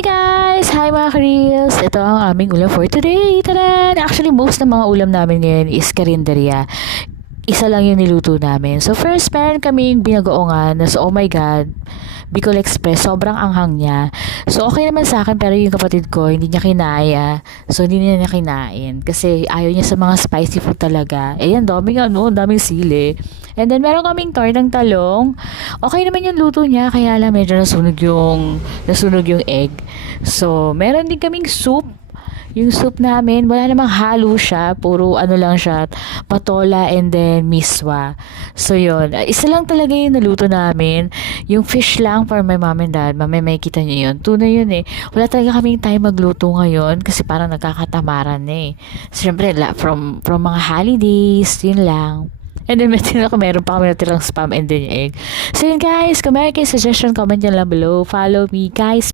Hi guys! Hi mga ka-reels! Ito ang aming ulam for today. Tada! Actually, most ng mga ulam namin ngayon is karinderya. Isa lang yung niluto namin. So first, meron kaming binagoongan na oh my God, Bicol Express, sobrang anghang niya. So okay naman sa akin, pero yung kapatid ko, hindi niya kinaya. So hindi niya kinain. Kasi ayaw niya sa mga spicy food talaga. Ayan, daming sili. And then meron kaming tortang talong. Okay naman yung luto niya, kaya lang medyo nasunog yung egg. So meron din kaming soup. Yung soup namin, wala namang halo siya. Puro ano lang siya, patola and then miswa. So yun, isa lang talaga yung naluto namin. Yung fish lang for my mom and dad. Mamaya may kita niyo yun. Tuna yun eh. Wala talaga kaming time magluto ngayon kasi parang nagkakatamaran na eh. Siyempre, from mga holidays, yun lang. And then meron pa kami natirang spam and then yung egg. So yun guys, kung meron kayo suggestion, comment nyo lang below. Follow me guys.